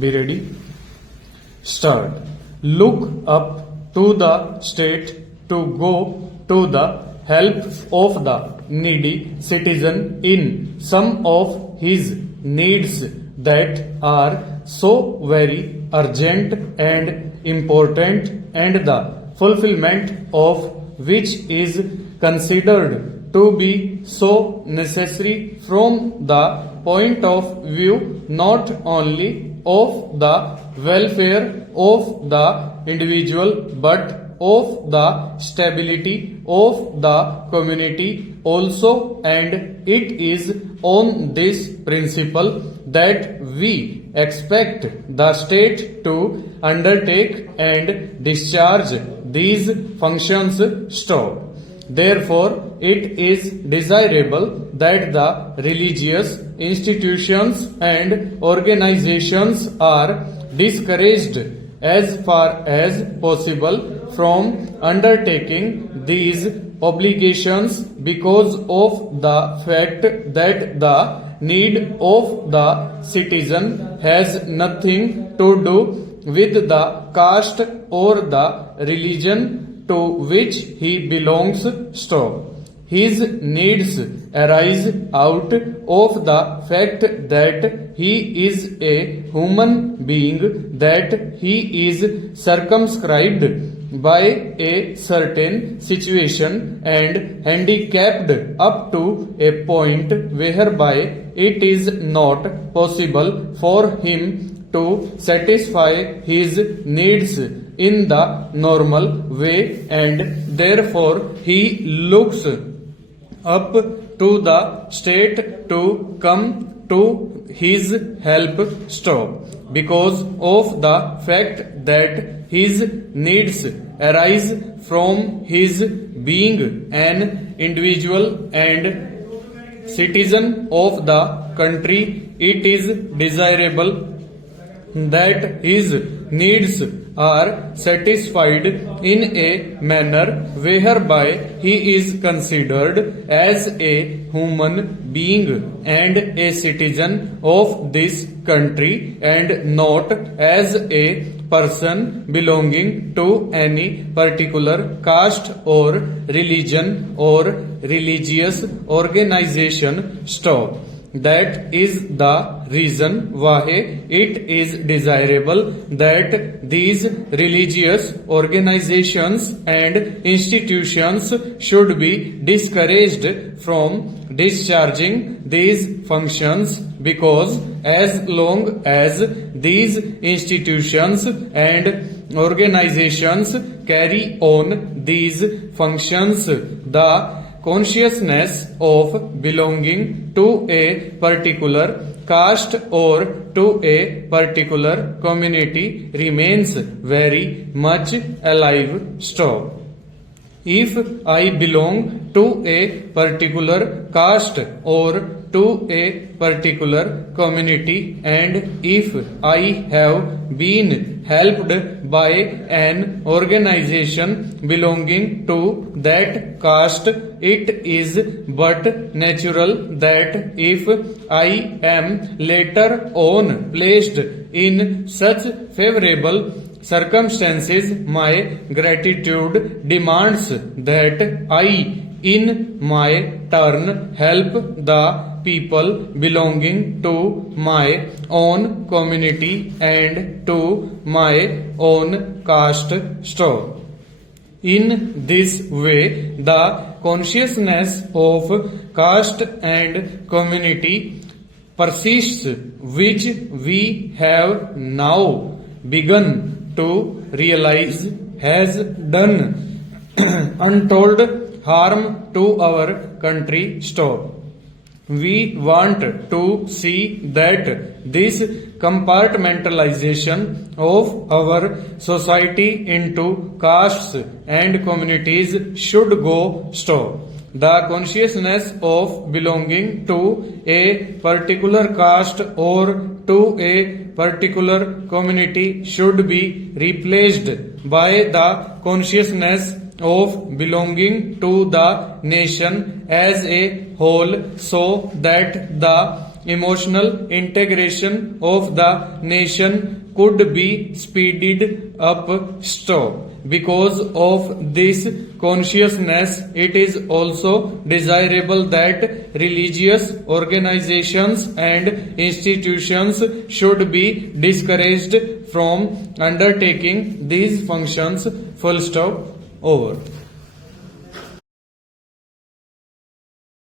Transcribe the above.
Be ready. Start. Look up to the state to go to the help of the needy citizen in some of his needs that are so very urgent and important, and the fulfillment of which is considered to be so necessary from the point of view not only of the welfare of the individual but of the stability of the community also, and it is on this principle that we expect the state to undertake and discharge these functions. Stop. Therefore, it is desirable that the religious institutions and organizations are discouraged as far as possible from undertaking these obligations because of the fact that the need of the citizen has nothing to do with the caste or the religion to which he belongs. Stop. His needs arise out of the fact that he is a human being, that he is circumscribed by a certain situation and handicapped up to a point whereby it is not possible for him to satisfy his needs in the normal way, and therefore he looks up to the state to come to his help. Stop. Because of the fact that his needs arise from his being an individual and citizen of the country, it is desirable that his needs are satisfied in a manner whereby he is considered as a human being and a citizen of this country, and not as a person belonging to any particular caste or religion or religious organization. Stop. That is the reason why it is desirable that these religious organizations and institutions should be discouraged from discharging these functions, because as long as these institutions and organizations carry on these functions, the consciousness of belonging to a particular caste or to a particular community remains very much alive. Stop. If I belong to a particular caste or to a particular community, and if I have been helped by an organization belonging to that caste, it is but natural that if I am later on placed in such favorable circumstances, my gratitude demands that I in my turn help the people belonging to my own community and to my own caste. Stop. In this way, the consciousness of caste and community persists, which we have now begun to realize has done untold harm to our country. Stop. We want to see that this compartmentalization of our society into castes and communities should go. Stop. The consciousness of belonging to a particular caste or to a particular community should be replaced by the consciousness of belonging to the nation as a whole, so that the emotional integration of the nation could be speeded up. Stop. Because of this consciousness, it is also desirable that religious organizations and institutions should be discouraged from undertaking these functions. Full stop. Over.